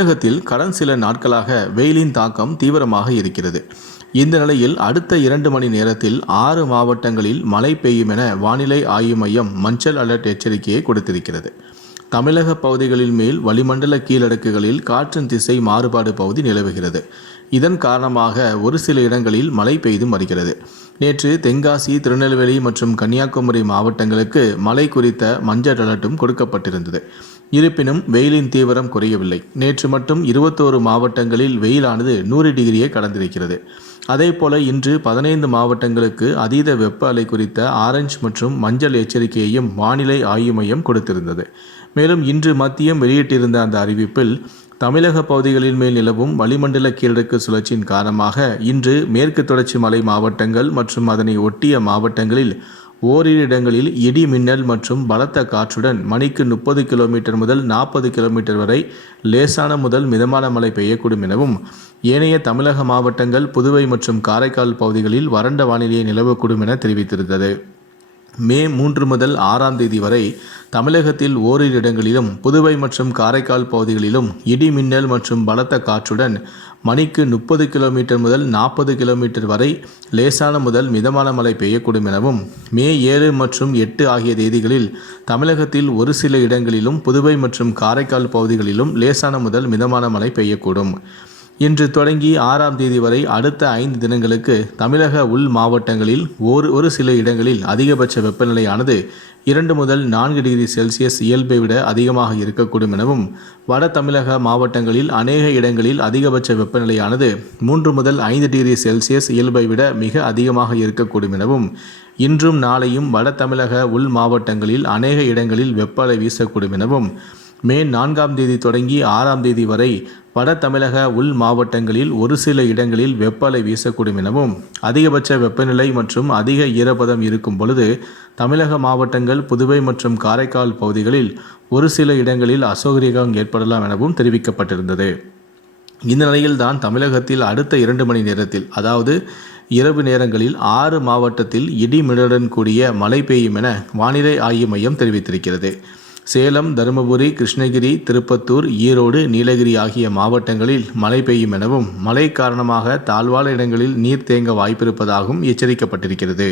தமிழகத்தில் கடன் சில நாட்களாக வெயிலின் தாக்கம் தீவிரமாக இருக்கிறது. இந்த நிலையில் அடுத்த இரண்டு மணி நேரத்தில் ஆறு மாவட்டங்களில் மழை பெய்யும் என வானிலை ஆய்வு மையம் மஞ்சள் அலர்ட் எச்சரிக்கையை கொடுத்திருக்கிறது. தமிழக பகுதிகளில் மேல் வளிமண்டல கீழடுக்குகளில் காற்றின் திசை மாறுபாடு பகுதி நிலவுகிறது. இதன் காரணமாக ஒரு சில இடங்களில் மழை பெய்தும் வருகிறது. நேற்று தென்காசி திருநெல்வேலி மற்றும் கன்னியாகுமரி மாவட்டங்களுக்கு மழை குறித்த மஞ்சள் அலர்ட்டும் கொடுக்கப்பட்டிருந்தது. இருப்பினும் வெயிலின் தீவிரம் குறையவில்லை. நேற்று மட்டும் இருபத்தோரு மாவட்டங்களில் வெயிலானது நூறு டிகிரியை கடந்திருக்கிறது. அதேபோல இன்று பதினைந்து மாவட்டங்களுக்கு அதீத வெப்ப அலை குறித்த ஆரஞ்சு மற்றும் மஞ்சள் எச்சரிக்கையையும் வானிலை ஆய்வு மையம் கொடுத்திருந்தது. மேலும் இன்று மத்தியம் வெளியிட்டிருந்த அந்த அறிவிப்பில் தமிழக பகுதிகளின் மேல் நிலவும் வளிமண்டல கீழடுக்கு சுழற்சியின் காரணமாக இன்று மேற்கு தொடர்ச்சி மலை மாவட்டங்கள் மற்றும் அதனை ஒட்டிய மாவட்டங்களில் ஓரிரு இடங்களில் இடி மின்னல் மற்றும் பலத்த காற்றுடன் மணிக்கு முப்பது கிலோமீட்டர் முதல் நாற்பது கிலோமீட்டர் வரை லேசான முதல் மிதமான மழை பெய்யக்கூடும் எனவும் ஏனைய தமிழக மாவட்டங்கள் புதுவை மற்றும் காரைக்கால் பகுதிகளில் வறண்ட வானிலையை நிலவக்கூடும் என தெரிவித்திருந்தது. மே மூன்று முதல் ஆறாம் தேதி வரை தமிழகத்தில் ஓரிரு இடங்களிலும் புதுவை மற்றும் காரைக்கால் பகுதிகளிலும் இடி மின்னல் மற்றும் பலத்த காற்றுடன் மணிக்கு முப்பது கிலோமீட்டர் முதல் நாற்பது கிலோமீட்டர் வரை லேசான முதல் மிதமான மழை பெய்யக்கூடும் எனவும் மே ஏழு மற்றும் எட்டு ஆகிய தேதிகளில் தமிழகத்தில் ஒரு சில இடங்களிலும் புதுவை மற்றும் காரைக்கால் பகுதிகளிலும் லேசான முதல் மிதமான மழை பெய்யக்கூடும். இன்று தொடங்கி ஆறாம் தேதி வரை அடுத்த ஐந்து தினங்களுக்கு தமிழக உள் மாவட்டங்களில் ஒரு ஒரு சில இடங்களில் அதிகபட்ச வெப்பநிலையானது இரண்டு முதல் நான்கு டிகிரி செல்சியஸ் இயல்பை விட அதிகமாக இருக்கக்கூடும் எனவும் வட தமிழக மாவட்டங்களில் அநேக இடங்களில் அதிகபட்ச வெப்பநிலையானது மூன்று முதல் ஐந்து டிகிரி செல்சியஸ் இயல்பை விட மிக அதிகமாக இருக்கக்கூடும் எனவும் இன்றும் நாளையும் வட தமிழக உள் மாவட்டங்களில் அநேக இடங்களில் வெப்ப அலை வீசக்கூடும் எனவும் மே நான்காம் தேதி தொடங்கி ஆறாம் தேதி வரை வட தமிழக உள் மாவட்டங்களில் ஒரு சில இடங்களில் வெப்ப அலை வீசக்கூடும் எனவும் அதிகபட்ச வெப்பநிலை மற்றும் அதிக ஈரப்பதம் இருக்கும் பொழுது தமிழக மாவட்டங்கள் புதுவை மற்றும் காரைக்கால் பகுதிகளில் ஒரு சில இடங்களில் அசௌகரியம் ஏற்படலாம் எனவும் தெரிவிக்கப்பட்டிருந்தது. இந்த நிலையில்தான் தமிழகத்தில் அடுத்த இரண்டு மணி நேரத்தில் அதாவது இரவு நேரங்களில் ஆறு மாவட்டத்தில் இடி மின்னலுடன் கூடிய மழை பெய்யும் என வானிலை ஆய்வு மையம் தெரிவித்திருக்கிறது. சேலம் தருமபுரி கிருஷ்ணகிரி திருப்பத்தூர் ஈரோடு நீலகிரி ஆகிய மாவட்டங்களில் மழை பெய்யும் எனவும் மழை காரணமாக தாழ்வான இடங்களில் நீர் தேங்க வாய்ப்பிருப்பதாகவும் எச்சரிக்கப்பட்டிருக்கிறது.